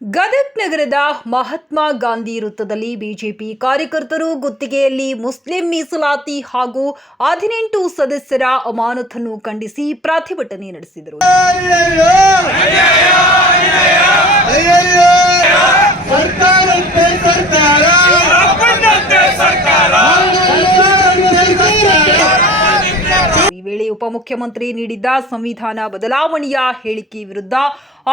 ಗದಗ್ ನಗರದ ಮಹಾತ್ಮ ಗಾಂಧಿ ವೃತ್ತದಲ್ಲಿ ಬಿಜೆಪಿ ಕಾರ್ಯಕರ್ತರು ಗುತ್ತಿಗೆಯಲ್ಲಿ ಮುಸ್ಲಿಂ ಮೀಸಲಾತಿ ಹಾಗೂ ಹದಿನೆಂಟು ಸದಸ್ಯರ ಅಮಾನತನ್ನು ಖಂಡಿಸಿ ಪ್ರತಿಭಟನೆ ನಡೆಸಿದರು ಸರ್ಕಾರಂತೆ ಸರ್ಕಾರ ಈ ವೇಳೆ ಉಪಮುಖ್ಯಮಂತ್ರಿ ನೀಡಿದ್ದ ಸಂವಿಧಾನ ಬದಲಾವಣೆಯ ಹೇಳಿಕೆ ವಿರುದ್ಧ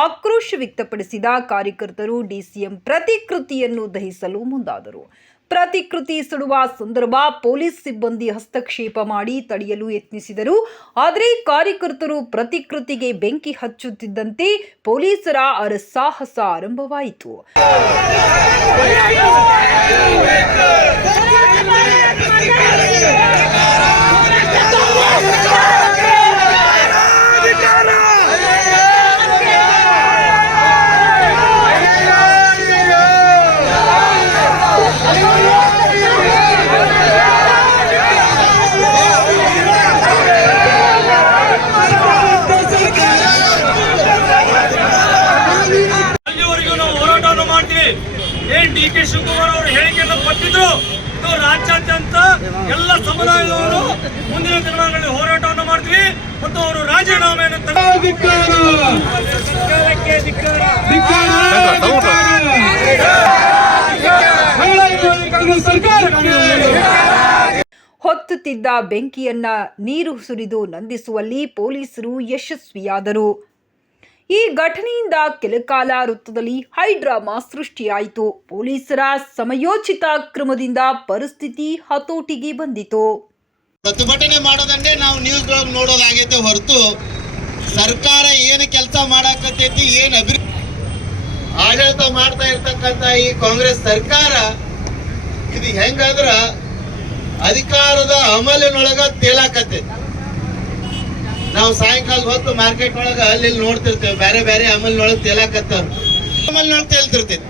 ಆಕ್ರೋಶ ವ್ಯಕ್ತಪಡಿಸಿದ ಕಾರ್ಯಕರ್ತರು ಡಿಸಿಎಂ ಪ್ರತಿಕೃತಿಯನ್ನು ದಹಿಸಲು ಮುಂದಾದರು. ಪ್ರತಿಕೃತಿ ಸುಡುವ ಸಂದರ್ಭ ಪೊಲೀಸ್ ಸಿಬ್ಬಂದಿ ಹಸ್ತಕ್ಷೇಪ ಮಾಡಿ ತಡೆಯಲು ಯತ್ನಿಸಿದರು. ಆದರೆ ಕಾರ್ಯಕರ್ತರು ಪ್ರತಿಕೃತಿಗೆ ಬೆಂಕಿ ಹಚ್ಚುತ್ತಿದ್ದಂತೆ ಪೊಲೀಸರ ಅರಸಾಹಸ ಆರಂಭವಾಯಿತು. ಶಿವಕುಮಾರ್ ಅವರು ಹೇಳಿಕೆಯನ್ನು ಕೊಟ್ಟಿದ್ರು, ಇದು ರಾಜ್ಯಾದ್ಯಂತ ಎಲ್ಲ ಸಮುದಾಯದವರು ಮುಂದಿನ ದಿನಗಳಲ್ಲಿ ಹೋರಾಟವನ್ನು ಮಾಡ್ತೀವಿ ಮತ್ತು ಅವರು ರಾಜೀನಾಮೆಯನ್ನು ಹೊತ್ತುತ್ತಿದ್ದ ಬೆಂಕಿಯನ್ನ ನೀರು ಸುರಿದು ನಂದಿಸುವಲ್ಲಿ ಪೊಲೀಸರು ಯಶಸ್ವಿಯಾದರು. ಈ ಘಟನೆಯಿಂದ ಕೆಲಕಾಲ ವೃತ್ತದಲ್ಲಿ ಹೈಡ್ರಾಮಾ ಸೃಷ್ಟಿಯಾಯಿತು. ಪೊಲೀಸರ ಸಮಯೋಚಿತ ಕ್ರಮದಿಂದ ಪರಿಸ್ಥಿತಿ ಹತೋಟಿಗೆ ಬಂದಿತು. ಪ್ರತಿಭಟನೆ ಮಾಡೋದಂದ್ರೆ ನಾವು ನ್ಯೂಸ್ಗಳೊಳಗೆ ನೋಡೋದಾಗೈತೆ ಹೊರತು ಸರ್ಕಾರ ಏನು ಕೆಲಸ ಮಾಡಾಕತ್ತೈತಿ, ಏನು ಅಭಿವೃದ್ಧಿ ಆಡಳಿತ ಮಾಡ್ತಾ ಇರ್ತಕ್ಕಂಥ ಈ ಕಾಂಗ್ರೆಸ್ ಸರ್ಕಾರ, ಇದು ಹೆಂಗಾದ್ರ ಅಧಿಕಾರದ ಅಮಲಿನೊಳಗ ತೇಲಾಕತ್ತೈತಿ. ನಾವು ಸಾಯಂಕಾಲ ಹೊತ್ತು ಮಾರ್ಕೆಟ್ ಒಳಗ ಅಲ್ಲಿ ನೋಡ್ತಿರ್ತೇವೆ. ಬೇರೆ ಬೇರೆ ಅಮಲ್ನೊಳಗೆ ತೇಲಾಕತ್ತವ್ರು. ಅಮಲ್ ನೋಡ್ತಾ ತೇಲ್ತಿರ್ತೈತಿ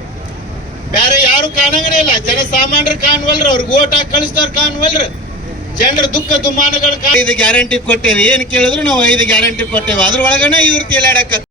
ಬೇರೆ ಯಾರು ಕಾಣಂಗನೇ ಇಲ್ಲ. ಜನಸಾಮಾನ್ಯರು ಕಾಣವಲ್ರ. ಅವ್ರಿಗೆ ಓಟ್ ಹಾಕಿ ಕಳಿಸ್ದವ್ರು ಕಾಣವಲ್ರ. ಜನರ ದುಃಖ ದುಮ್ಮಾನಗಳು ಐದು ಗ್ಯಾರಂಟಿ ಕೊಟ್ಟೇವೆ. ಏನ್ ಕೇಳಿದ್ರು ನಾವು ಐದು ಗ್ಯಾರಂಟಿ ಕೊಟ್ಟೇವೆ. ಅದ್ರೊಳಗನೆ ಇವ್ರು ತೇಲಾಡಕತ್ತ